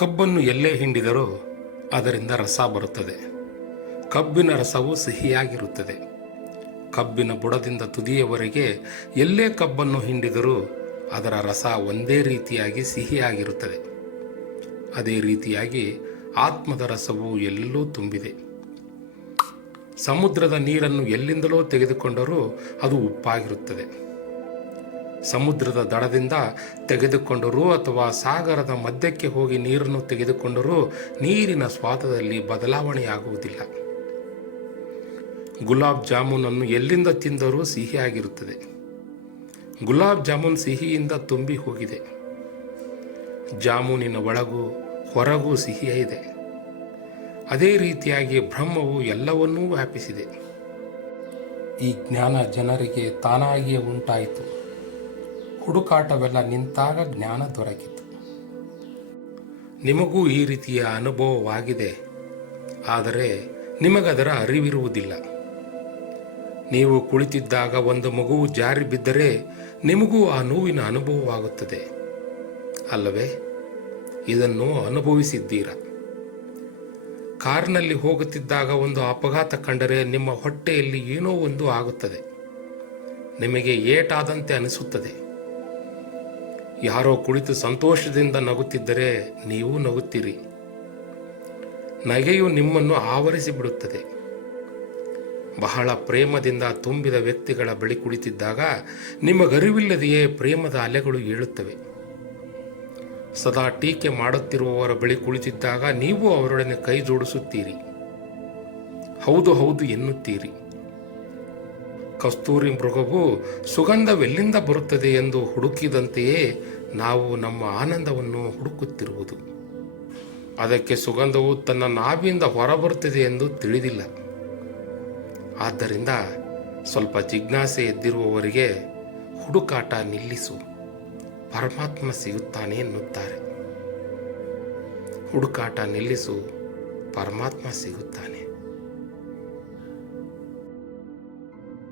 ಕಬ್ಬನ್ನು ಎಲ್ಲೇ ಹಿಂಡಿದರೂ ಅದರಿಂದ ರಸ ಬರುತ್ತದೆ. ಕಬ್ಬಿನ ರಸವು ಸಿಹಿಯಾಗಿರುತ್ತದೆ. ಕಬ್ಬಿನ ಬುಡದಿಂದ ತುದಿಯವರೆಗೆ ಎಲ್ಲೇ ಕಬ್ಬನ್ನು ಹಿಂಡಿದರೂ ಅದರ ರಸ ಒಂದೇ ರೀತಿಯಾಗಿ ಸಿಹಿಯಾಗಿರುತ್ತದೆ. ಅದೇ ರೀತಿಯಾಗಿ ಆತ್ಮದ ರಸವು ಎಲ್ಲೂ ತುಂಬಿದೆ. ಸಮುದ್ರದ ನೀರನ್ನು ಎಲ್ಲಿಂದಲೋ ತೆಗೆದುಕೊಂಡರೂ ಅದು ಉಪ್ಪಾಗಿರುತ್ತದೆ. ಸಮುದ್ರದ ದಡದಿಂದ ತೆಗೆದುಕೊಂಡರೂ ಅಥವಾ ಸಾಗರದ ಮಧ್ಯಕ್ಕೆ ಹೋಗಿ ನೀರನ್ನು ತೆಗೆದುಕೊಂಡರೂ, ನೀರಿನ ಸ್ವಾದದಲ್ಲಿ ಬದಲಾವಣೆಯಾಗುವುದಿಲ್ಲ. ಗುಲಾಬ್ ಜಾಮೂನನ್ನು ಎಲ್ಲಿಂದ ತಿಂದರೂ ಸಿಹಿಯಾಗಿರುತ್ತದೆ. ಗುಲಾಬ್ ಜಾಮೂನ್ ಸಿಹಿಯಿಂದ ತುಂಬಿ ಹೋಗಿದೆ. ಜಾಮೂನಿನ ಒಳಗೂ ಹೊರಗೂ ಸಿಹಿಯೇ ಇದೆ. ಅದೇ ರೀತಿಯಾಗಿ ಬ್ರಹ್ಮವು ಎಲ್ಲವನ್ನೂ ವ್ಯಾಪಿಸಿದೆ. ಈ ಜ್ಞಾನ ಜನರಿಗೆ ತಾನಾಗಿಯೇ ಉಂಟಾಯಿತು. ಹುಡುಕಾಟವೆಲ್ಲ ನಿಂತಾಗ ಜ್ಞಾನ ದೊರಕಿತು. ನಿಮಗೂ ಈ ರೀತಿಯ ಅನುಭವವಾಗಿದೆ. ಆದರೆ ನಿಮಗದರ ಅರಿವಿರುವುದಿಲ್ಲ. ನೀವು ಕುಳಿತಿದ್ದಾಗ ಒಂದು ಮಗುವು ಜಾರಿ ಬಿದ್ದರೆ ನಿಮಗೂ ಆ ನೋವಿನ ಅನುಭವವಾಗುತ್ತದೆ. ಅಲ್ಲವೇ? ಇದನ್ನು ಅನುಭವಿಸಿದ್ದೀರ? ಕಾರ್ನಲ್ಲಿ ಹೋಗುತ್ತಿದ್ದಾಗ ಒಂದು ಅಪಘಾತ ಕಂಡರೆ ನಿಮ್ಮ ಹೊಟ್ಟೆಯಲ್ಲಿ ಏನೋ ಒಂದು ಆಗುತ್ತದೆ. ನಿಮಗೆ ಏಟಾದಂತೆ ಅನಿಸುತ್ತದೆ. ಯಾರೋ ಕುಳಿತು ಸಂತೋಷದಿಂದ ನಗುತ್ತಿದ್ದರೆ ನೀವು ನಗುತ್ತೀರಿ. ನಗೆಯು ನಿಮ್ಮನ್ನು ಆವರಿಸಿ ಬಿಡುತ್ತದೆ ಬಹಳ ಪ್ರೇಮದಿಂದ ತುಂಬಿದ ವ್ಯಕ್ತಿಗಳ ಬಳಿ ಕುಳಿತಿದ್ದಾಗ ನಿಮ್ಮ ಗರಿವಿಲ್ಲದೆಯೇ ಪ್ರೇಮದ ಅಲೆಗಳು ಏಳುತ್ತವೆ. ಸದಾ ಟೀಕೆ ಮಾಡುತ್ತಿರುವವರ ಬಳಿ ಕುಳಿತಿದ್ದಾಗ ನೀವು ಅವರೊಡನೆ ಕೈ ಜೋಡಿಸುತ್ತೀರಿ. ಹೌದು ಹೌದು ಎನ್ನುತ್ತೀರಿ. ಕಸ್ತೂರಿ ಮೃಗವು ಸುಗಂಧವೆಲ್ಲಿಂದ ಬರುತ್ತದೆ ಎಂದು ಹುಡುಕಿದಂತೆಯೇ ನಾವು ನಮ್ಮ ಆನಂದವನ್ನು ಹುಡುಕುತ್ತಿರುವುದು. ಅದಕ್ಕೆ ಸುಗಂಧವು ತನ್ನ ನಾಭಿಯಿಂದ ಹೊರಬರುತ್ತದೆ ಎಂದು ತಿಳಿದಿಲ್ಲ. ಆದ್ದರಿಂದ ಸ್ವಲ್ಪ ಜಿಜ್ಞಾಸೆ ಎದ್ದಿರುವವರಿಗೆ ಹುಡುಕಾಟ ನಿಲ್ಲಿಸು. ಪರಮಾತ್ಮ ಸಿಗುತ್ತಾನೆ ಎನ್ನುತ್ತಾರೆ. ಹುಡುಕಾಟ ನಿಲ್ಲಿಸು, ಪರಮಾತ್ಮ ಸಿಗುತ್ತಾನೆ.